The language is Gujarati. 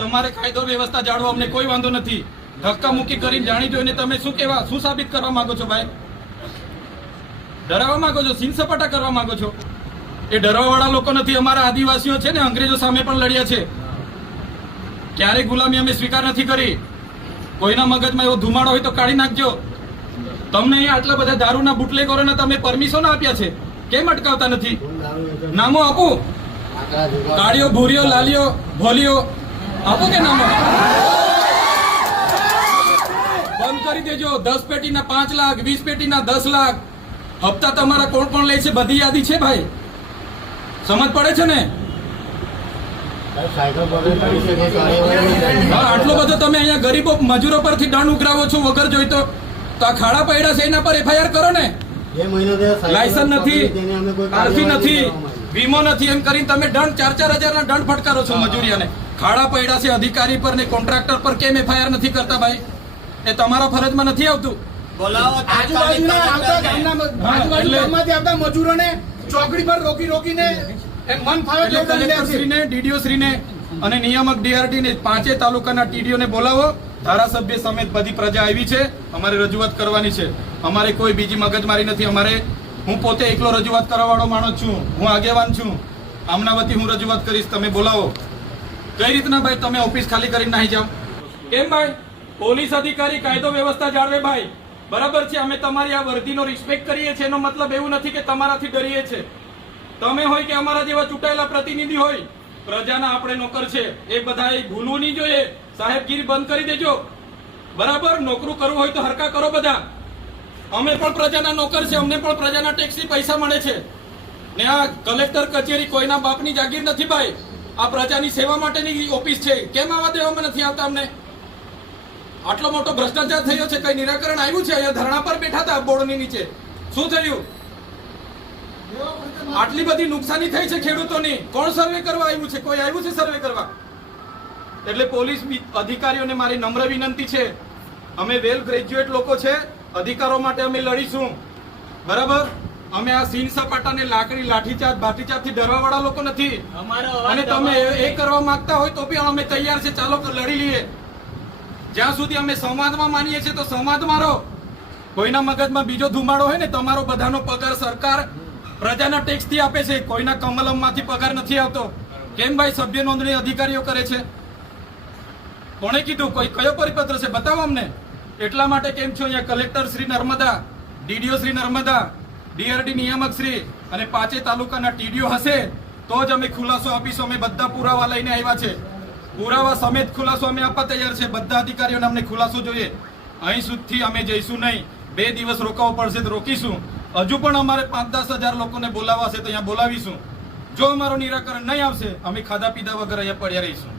તમારે કાયદો વ્યવસ્થા જાળવો, અમને કોઈ વાંધો નથી. ધક્કા મૂકી કરીને જાણી જોઈને તમે શું સાબિત કરવા માંગો છો ભાઈ? ડરાવવા માંગો છો, સીન સપાટા કરવા માંગો છો? એ ડરાવવાવાળા લોકો નથી. અમારા આદિવાસીઓ છે ને, અંગ્રેજો સામે પણ લડ્યા છે. ક્યારેય ગુલામી અમે સ્વીકાર નથી કરી. કોઈના મગજમાં એવો ધુમાડો હોય તો કાઢી નાખજો. તમને અહીંયા આટલા બધા દારૂના બુટલેગરોને તમે પરમિશન આપ્યા છે, કેમ અટકાવતા નથી? નામો આપો. કાળીઓ, ભૂરીઓ, લાલીઓ, ભોલીઓ આપો કે નામો? બંધ કરી દેજો. 10 પેટીના 5 લાખ, 20 પેટીના 10 લાખ. હપ્તા તમારા કોણ કોણ લે છે બધી યાદી છે ભાઈ. સમજ પડે છે ને? આટલો બધો તમે અહીંયા ગરીબો મજૂરો પરથી દંડ ઉઘરાવો છો વગર જોઈતો. તો આ ખાડા પૈડા છે એના પર FIR કરો ને. લાયસન્સ નથી, આરસી નથી, વીમો નથી, એમ કરીને તમે દંડ 4-4 હજારના દંડ ફટકારો છો મજૂરિયાને. ખાડા પૈડા છે અધિકારી પર ને કોન્ટ્રાક્ટર પર કેમ FIR નથી કરતા ભાઈ? એ તમારા ફરજમાં નથી આવતું. આજુબાજુના મજૂરોને ચોકડી પર રોકીને કલેક્ટરશ્રીને, DDO-શ્રીને અને નિયામક DRT ને 5 તાલુકાના TDO ને બોલાવો. ધારાસભ્ય સમેત બધી પ્રજા આવી છે. અમારે રજૂઆત કરવાની છે. અમારે કોઈ બીજી મગજમારી નથી. હું પોતે એકલો રજૂઆત કરવા વાળો માણસ છું. હું આગેવાન છું. આમના વતી હું રજૂઆત કરીશ. તમે બોલાવો. કઈ રીતના ભાઈ તમે ઓફિસ ખાલી કરીને નાહી જાઓ? કેમ ભાઈ? પોલીસ અધિકારી કાયદો વ્યવસ્થા જાળવે ભાઈ. બરાબર છે, અમે તમારી આ વર્દીનો રિસ્પેક્ટ કરીએ છીએ. એનો મતલબ એવું નથી કે તમારાથી ડરીએ છે. તમે હોય કે અમારા જેવા ચૂંટાયેલા પ્રતિનિધિ હોય, પ્રજાના આપણે નોકર છે. એ બધા ભૂલવું નહીં જોઈએ. સાહેબગીરી બંધ કરી દેજો. બરાબર, નોકરું કરવું હોય તો હરકા કરો બધા. અમે પણ પ્રજાના નોકર છે. અમને પણ પ્રજાના ટેક્સથી પૈસા મળે છે. ને આ કલેક્ટર કચેરી કોઈના બાપની જાગીર નથી ભાઈ. આ પ્રજાની સેવા માટેની ઓફિસ છે. કેમ આવા દેવામાં નથી આવતા અમને? આટલો મોટો ભ્રષ્ટાચાર થયો છે, કઈ નિરાકરણ આવ્યું છે? અહીંયા ધરણા પર બેઠા હતા બોર્ડની નીચે. શું થયું? આટલી બધી નુકસાની થઈ છે ખેડૂતોની. કોણ સર્વે કરવા આવ્યું છે? કોઈ આવ્યું છે સર્વે કરવા? એટલે પોલીસ અધિકારીઓને મારી નમ્ર વિનંતી છે, અમે વેલ ગ્રેજ્યુએટ લોકો છે. અધિકારો માટે અમે લડીશું. બરાબર? અમે આ સીન સપાટા ને લાકડી લાઠીચાર્જ થી ડરવા વાળા લોકો નથી. અને તમે એ કરવા માંગતા હોય તો પણ અમે તૈયાર છે. ચાલો લડી લઈએ. જ્યાં સુધી અમે સંવાદમાં માનીએ છીએ તો સંવાદમાં રહો. કોઈના મગજમાં બીજો ધુમાડો હોય ને, તમારો બધાનો પગાર સરકાર પ્રજાના ટેક્સ થી આપે છે. કોઈના કમલમ માંથી પગાર નથી આવતો. કેમ ભાઈ સભ્ય નોંધણી અધિકારીઓ કરે છે? કોણે કીધું? કયો પરિપત્ર છે? બતાવો અમને. એટલા માટે કેમ છો અહીંયા collector Shri Narmada, DDO Shri Narmada, DRT નિયામક શ્રી અને 5 તાલુકાના TDO હશે તો જ અમે ખુલાસો આપીશું. અમે બધા પુરાવા લઈને આવ્યા છે. પુરાવા સમેત ખુલાસો અમે આપવા તૈયાર છે. બધા અધિકારીઓને અમને ખુલાસો જોઈએ. અહીં સુધી અમે જઈશું નહીં. 2 દિવસ રોકાવો પડશે તો રોકીશું. હજુ પણ અમારે 5-10 હજાર લોકોને બોલાવવા છે તો અહીંયા બોલાવીશું. જો અમારું નિરાકરણ નહીં આવશે, અમે ખાધા પીધા વગર અહીંયા પડ્યા રહીશું.